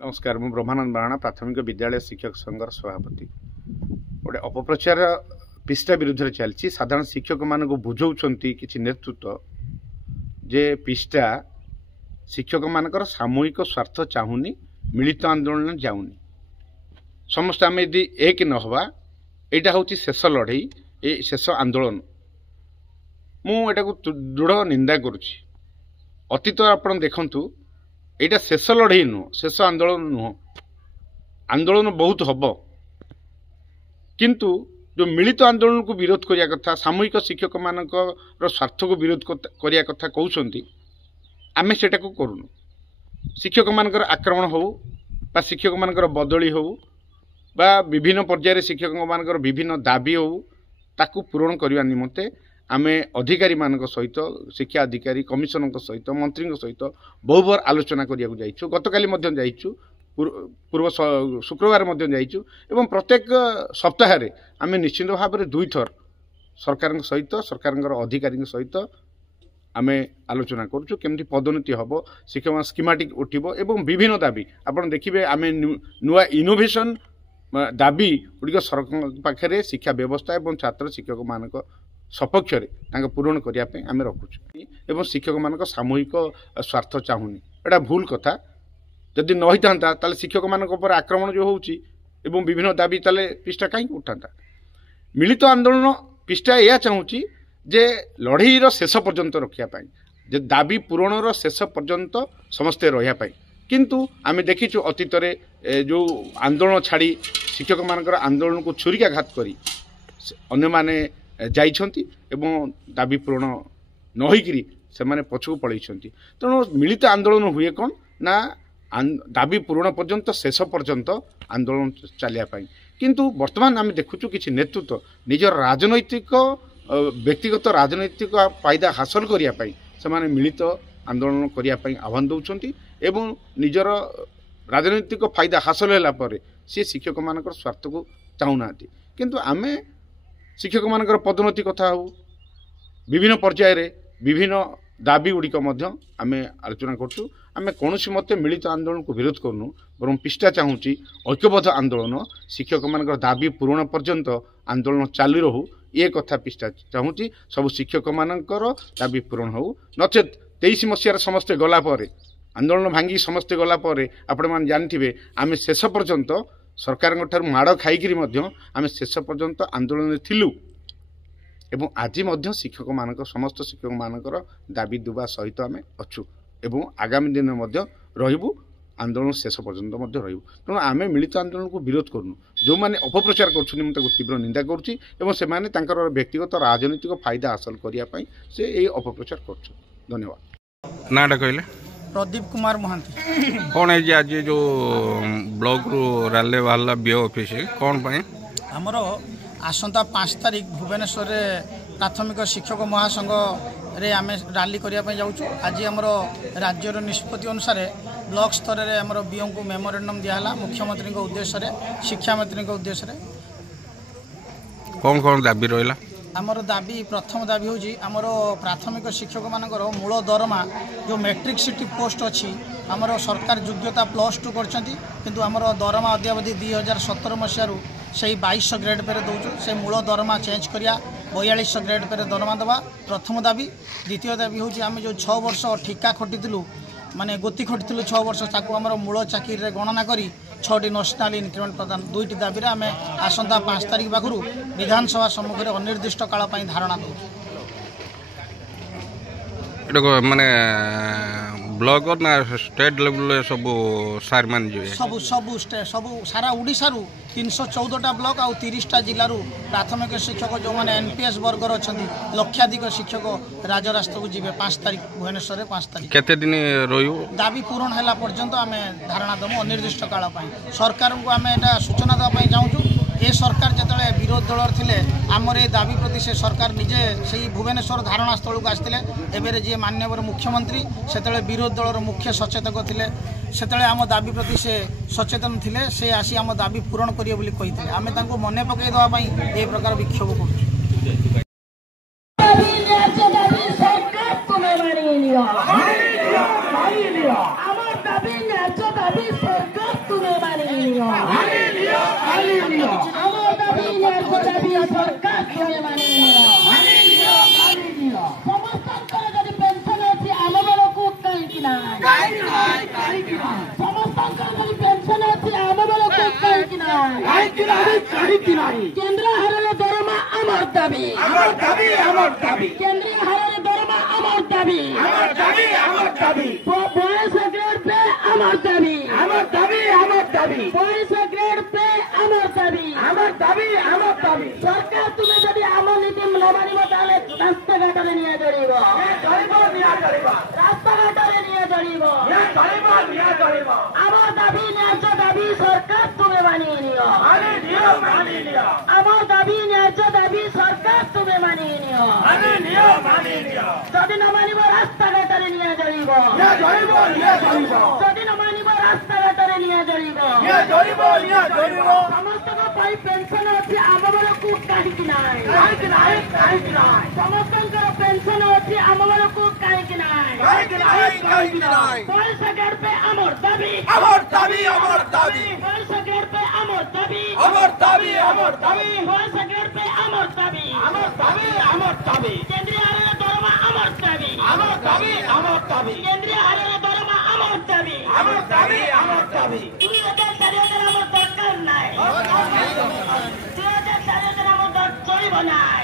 नमस्कार मु ब्रह्मानंद बाराणा प्राथमिक विद्यालय शिक्षक संघर सभापति। गोटे अपप्रचार पिष्टा विरुद्ध चलती साधारण शिक्षक मान बुझाऊँ कि नेतृत्व जे पिष्टा शिक्षक मानकर सामूहिक स्वार्थ चाहूनी मिलित आंदोलन जाऊनी समस्त आम यदि एक न हवा यहाँ हूँ शेष लड़े ये शेष आंदोलन मुझा दृढ़ निंदा करुच्ची। अतीत आपण देखु यहाँ शेष लड़े नुह शेष आंदोलन नुह आंदोलन बहुत हम किंतु जो मिलित आंदोलन को विरोध करिया कथा सामूहिक शिक्षक मान स्वार्थ को विरोध करिया कथा कहते आमे सेटा को करूनु। शिक्षक मानकर आक्रमण हो बा शिक्षक मानकर बदली हो बा विभिन्न पर्यायर शिक्षक मानकर विभिन्न दाबी हो ताकू पूरण करने निमंते आमे अधिकारी मान सहित शिक्षा अधिकारी कमिशनर सहित मंत्री सहित बहु बार आलोचना करिया जाइछु। गतकाली मध्य जाइछु पूर्व शुक्रवार मध्य जाइछु एवं प्रत्येक सप्ताह रे आमे निश्चित भाव में 2 थर सरकार सहित सरकार अधिकारी सहित आमे आलोचना करूँ केमती पदोन्नति हम शिक्षक स्कीमेटिक उठिबो एवं विभिन्न दाबी आपण देखिबे आमे नुआ इनोवेशन दाबी गुड़िक सरकार पाखे शिक्षा व्यवस्था एवं छात्र शिक्षक मान सपक्ष पूरण करने आम रखुचु एवं शिक्षक मान सामूहिक स्वार्थ चाहूनी एटा भूल कथा। जदि न होता शिक्षक मान आक्रमण जो होउची एवं विभिन्न दाबी ताले पिष्टा कहीं उठा मिलित आंदोलन पिष्टा या चाहूँगी जे लड़ईर शेष पर्यंत रखापी जे दाबी पूरणर शेष पर्यंत समस्ते रही किंतु आम देखीचु अतीत जो आंदोलन छाड़ी शिक्षक मान आंदोलन को छुरिकाघात करी अन्य माने जाइछंती एवं दाबी पूरण न होइकरी से माने पछकु पळैछंती। तेणु मिलित आंदोलन हुए कौन ना दाबी पूरण पर्यंत शेष पर्यंत आंदोलन चलिया पाई किंतु वर्तमान आम देखुचु किछि नेतृत्व निजर राजनैतिक व्यक्तिगत राजनैतिक फायदा हासिल करिया पाई से माने मिलित आंदोलन करिया पाई आह्वान दउछंती एवं निजर राजनैतिक फायदा हासिल होला परे से शिक्षक मानकर स्वार्थ को चाहूनाती किंतु आमे शिक्षक मानकर पदोन्नति कथा हो विभिन्न पर्यायर विभिन्न दाबी गुड़िक आम आलोचना करूँ। आम कौन मत मिलित आंदोलन को विरोध करूँ बर पिष्टा चाहूँगी ऐक्यबद्ध आंदोलन शिक्षक मानकर दाबी पूरण पर्यंत आंदोलन चालू रहू ये कथा पिष्टा चाहूँगी। सब शिक्षक मानकर दाबी पूरण हो नचेत 23 मसीहार समस्ते गलापर आंदोलन भांगी समस्ते गलापर आपण मैंने जानते आम शेष पर्यंत सरकार माड़ खाई आम शेष पर्यंत आंदोलन थिलु एवं आज शिक्षक मान समस्त शिक्षक मानकर दाबी दुबा सहित आम अच्छु एवं आगामी दिन रहिबु आंदोलन शेष पर्यंत रहिबु। तेणु आम मिलित आंदोलन को विरोध करूँ जो मैंने अपप्रचार कर तीव्र निंदा करुच्ची से व्यक्तिगत राजनीतिक फायदा हासिल करने से यही अपप्रचार कर। धन्यवाद। नाटा कहले प्रदीप कुमार महांती कौन है आज जो ब्लॉक रू रैली वाला बीओ ऑफिस कौन पाए आमर आसंता 5 तारिख भुवनेश्वर प्राथमिक शिक्षक महासंघ रे आम रैली करने जाऊँ। आज आमर राज्यर निष्पत्ति अनुसार ब्लॉक स्तर में आमर बीओ को मेमोरेंडम दिया मुख्यमंत्री उद्देश्य शिक्षा मंत्री उद्देश्य कौन कौन दाबी रहा आमर दाबी प्रथम दाबी हूँ आमर प्राथमिक शिक्षक मानकर मूल दरमा जो मैट्रिक सिटी पोस्ट अच्छी आमर सरकार योग्यता +2 कर आमर दरमा अद्यावधि 2017 मसीह से 2200 ग्रेड पर दौचु से मूल दरमा चेंज करिया 4200 ग्रेड पर दरमा देवा प्रथम दाबी। द्वितीय दाबी हूँ आम जो 6 वर्ष ठिका खटिलु माने गोती खटिलु 6 वर्ष ताकू आमर मूल चाकरी गणना करी 6टी नेशनल इंक्रीमेंट प्रदान 2टी दाबी आम आसंता 5 तारिख पाखु विधानसभा सम्मुखें अनिर्दिष्ट काल धारणा दे माने ब्लॉक ना स्टेट लेवल सब सार मान सब सब सब सारा ओडिशा 314टा ब्लॉक आ 30टा जिलूर प्राथमिक शिक्षक जो मैंने एनपीएस वर्गर अच्छा लक्षाधिक शिक्षक राजरास्ता को जी 5 तारिख भुवनेश्वर 5 तारिख केते दिन रहियो दाबी पूरण है पर्यंत आम धारणा दमु अनिर्दिष्ट काल सरकार को आम एटा सूचना देवाई चाहूँ। ये सरकार जिते विरोध दल थे आमर ये दाबी प्रति से सरकार निजे से भुवनेश्वर धारणा स्थल को आसते एवं जी माननीय मुख्यमंत्री से विरोध दलर मुख्य सचेतक थे से आम दाबी प्रति से सचेतन थे से आसी आम दाबी पूरण करेंगे कही आम मन पकई देवाई ये प्रकार विक्षोभ कर নিও আমার দাবি ন্যায্য দাবি সরকার তুমি মানি নিও ସମସ୍ତଙ୍କର ଯଦି ପେନସନ ଅଛି ଆମ ବେଳକୁ କାହିଁକି ନାହିଁ ସମସ୍ତଙ୍କର ଯଦି ପେନସନ ଅଛି ଆମ ବେଳକୁ କାହିଁକି ନାହିଁ କେନ୍ଦ୍ର ହାରରେ ଦରମା ଆମର ଦାବି କେନ୍ଦ୍ରୀୟ ହାରରେ ଦରମା ଆମର ଦାବି ବୟସ ଗ୍ରେଡ୍ ପେ ଆମର ଦାବି ବୟସ ଗ୍ରେଡ୍ ପେ ଆମର ଦାବି ସରକାର ତୁମେ ଯଦି ଆମ ନୀତି ନ ମାନିବ ତାହେଲେ ରାସ୍ତାଘାଟରେ ନିଆଁ ଜଳିବ ରାସ୍ତାଘାଟରେ ନିଆଁ ଜଳିବ ଆମ ଦାବି ନ୍ୟାଯ୍ୟ ଦାବି ସରକାର ତୁମେ ମାନି ନିଅ ଆମ ଦାବି ନ୍ୟାଯ୍ୟ ଦାବି ସରକାର ତୁମେ ମାନି ନିଅ ଯଦି ନ ମାନିବ ରାସ୍ତାଘାଟରେ ନିଆଁ ଜଳିବ ଯଦି ନ ମାନିବ ରାସ୍ତାଘାଟରେ ନିଆଁ ଜଳିବ ସମସ୍ତଙ୍କ ପାଇଁ ପେନସନ ଅଛି ଆମ ବେଳକୁ କାହିଁକି ନାହିଁ ସମସ୍ତଙ୍କର ପେନସନ ଅଛି ଆମ ବେଳକୁ କାହିଁକି ନାହିଁ ବୟସ ଗ୍ରେଡ୍ ପେ ଆମର ଦାବି ବୟସ ଗ୍ରେଡ୍ ପେ ଆମର ଦାବି ବୟସ ଗ୍ରେଡ୍ ପେ ଆମର ଦାବି କେନ୍ଦ୍ରୀୟ ହାରରେ ଦରମା ଆମର ଦାବି କେନ୍ଦ୍ରୀୟ ହାରରେ ଦରମା ଆମର ଦାବି 2000-4000 ଆମର ଦରକାର ନାହିଁ 2000-4000 ଆମର ଚଳିବ ନାହିଁ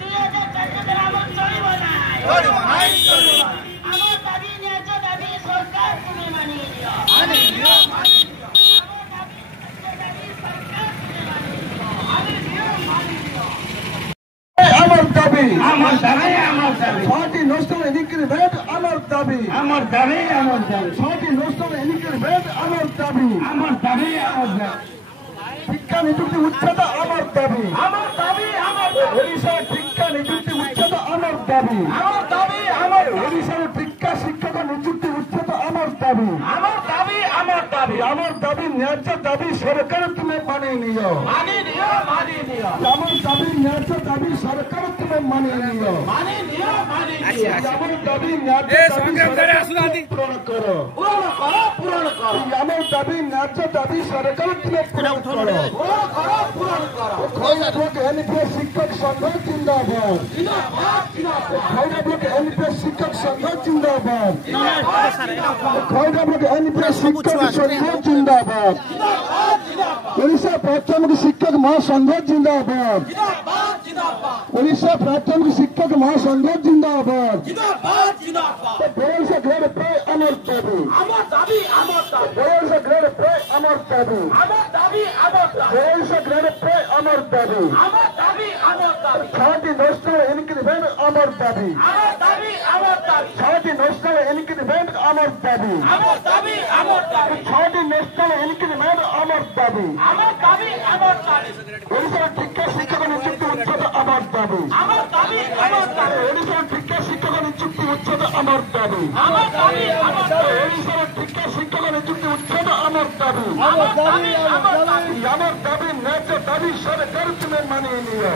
2000-4000 ଆମର ଚଳିବ ନାହିଁ ଆମ ଦାବି ନ୍ୟାଯ୍ୟ ଦାବି ସରକାର ତୁମେ ମାନି ନିଅ আমার দাবি ছয়টি ন্যাশনাল ইনক্রিমেন্ট আমার দাবি ছয়টি ন্যাশনাল ইনক্রিমেন্ট আমার দাবি শিক্ষা নিযুক্তি উচ্চতা আমার দাবি ওড়িশা শিক্ষা নিযুক্তি উচ্চতা আমার দাবি ওড়িশার শিক্ষা শিক্ষক নিযুক্তি উচ্চতা আমার দাবি আমার দাবি ন্যায্য দাবি সরকার তুমি মানিয়ে নিও আমার দাবি ন্যায্য দাবি সরকার তুমি মানিয়ে নিও আমার দাবি ন্যায্য দাবি পূরণ করো আমার দাবি ন্যায্য দাবি সরকার তুমি পূরণ করো খৈরা ব্লক এনপিএস শিক্ষক সংঘ জিন্দাবাদ খৈরা ব্লক এনপিএস শিক্ষক সংঘ জিন্দাবাদ খৈরা ব্লক এনপিএস শিক্ষক সংঘ জিন্দাবাদ ওড়িশা প্রাথমিক শিক্ষক মহাসংঘ জিন্দাবাদ ওড়িশা প্রাথমিক শিক্ষক মহাসংঘ জিন্দাবাদ বয়স গ্রেড পে আমার দাবি বয়স গ্রেড পে আমার দাবি বয়স গ্রেড পে আমার দাবি ছয়টি ন্যাশনাল ইনক্রিমেন্ট আমার দাবি ছয়টি ন্যাশনাল ইনক্রিমেন্ট আমার দাবি ছয়টি ন্যাশনাল ইনক্রিমেন্ট আমার দাবি ওড়িশার শিক্ষা শিক্ষক নিযুক্তি উচ্চতা আমার দাবি ওড়িশার শিক্ষা শিক্ষক নিযুক্তি উচ্চতা আমার দাবি ওড়িশার শিক্ষা শিক্ষক নিযুক্তি উচ্চতা আমার দাবি আমার দাবি ন্যায্য দাবি সরকার তুমি মানিয়ে নিও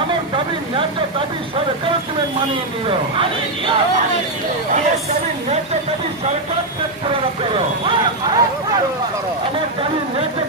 আমার দাবি ন্যায্য দাবি সরকার তুমি মানিয়ে নিও আমার দাবি ন্যায্য দাবি সরকার পূরণ করো আমার দাবি ন্যায্য